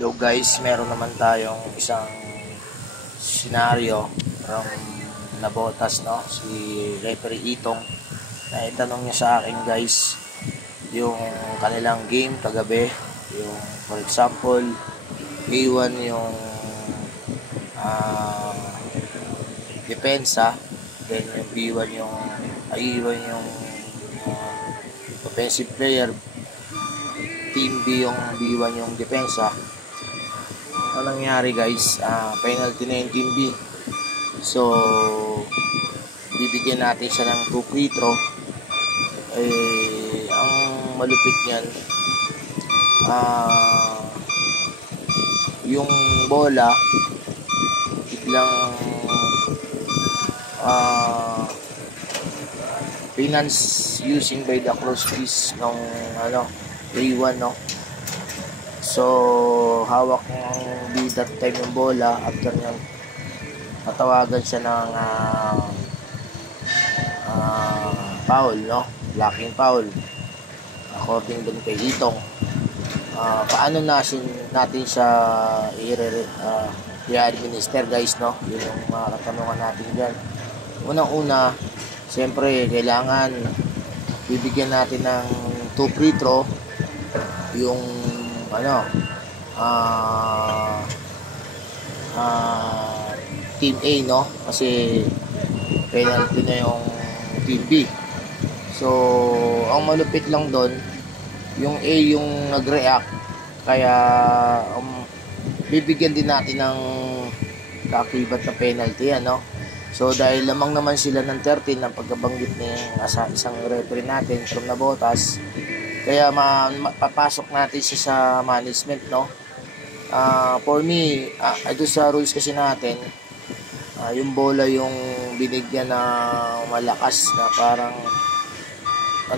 So guys, meron naman tayong isang senaryo from Nabotas, no? Si Referee Itong na itanong niya sa akin guys yung kanilang game kagabi, yung for example A1 yung depensa, then yung B1 yung A1 yung offensive player, team B yung B1 yung depensa. Ano nangyari guys, penalty na yung team B. So bibigyan natin siya ng 2 free throw. Ang malupit niyan, yung bola biglang finance using by the cross piece ng A1, no? So hawak ng B that time yung bola. After nyan tatawagan siya ng foul, no? Blocking foul according dun kay Itong. Paano natin siya i-administer guys, no? Yun yung katanungan natin dyan. Unang-una, siyempre kailangan bibigyan natin ng 2 free throw yung team A, no? Kasi penalty na yung team B. So ang malupit lang doon, yung A yung nag-react, kaya bibigyan din natin ng kaakibat na penalty, no? So dahil lamang naman sila ng 13 ng pagkabanggit ng isang referee natin from Nabotas, kaya papasok natin siya sa management, no? For me, ito sa rules kasi natin, yung bola yung binigyan na malakas na parang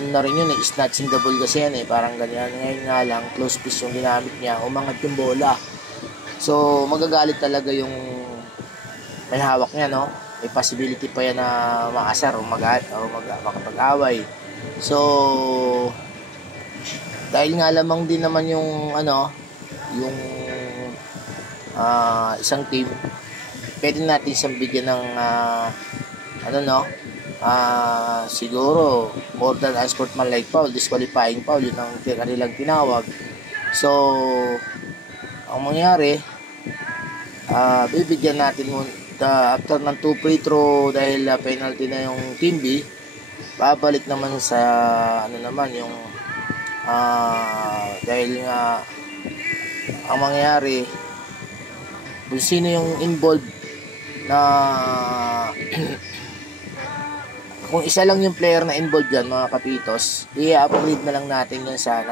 na rin yun, snatching the ball kasi yan, parang ganyan. Ngayon nga lang, close piece yung ginamit niya, umangat yung bola. So magagalit talaga yung may hawak niya, no? May possibility pa yan na maasar o makapag-away. So dahil nga lamang din naman yung yung isang team, pwede natin siyang bigyan ng siguro more than unsportsmanlike foul, disqualifying foul, yun ang kanilang tinawag. So ang mangyari, bibigyan natin after ng 2 free throw, dahil penalty na yung team B, babalik naman sa yung dahil nga ang mangyayari, kung sino yung involved na kung isa lang yung player na involved dyan, mga kapitos, i-upgrade na lang natin yun sa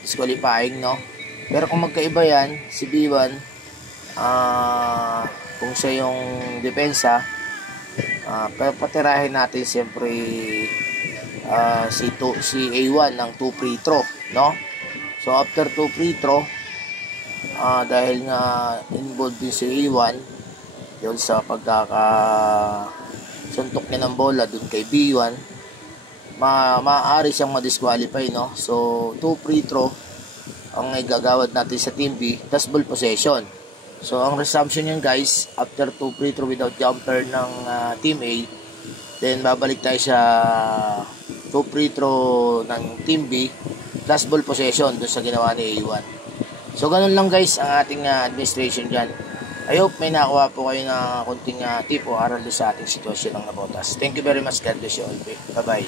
disqualifying, no? Pero kung magkaiba yan, si B1, kung siya yung depensa, pero patirahin natin siyempre si A1 ng 2 free throw, no? So after 2 free throw, dahil nga involved din si A1 yun sa suntok niya ng bola dun kay B1, maaari siyang ma-disqualify, no? So 2 free throw ang igagawad natin sa team B, tas ball possession. So ang resumption yan guys, after 2 free throw without jumper ng team A, then babalik tayo sa 2 free throw ng team B plus ball possession dun sa ginawa ni A1. So ganun lang guys ang ating administration dyan. I hope may nakuha po kayo na konting tip o aral sa ating sitwasyon ng Nabotas. Thank you very much. God bless you all. Bye bye.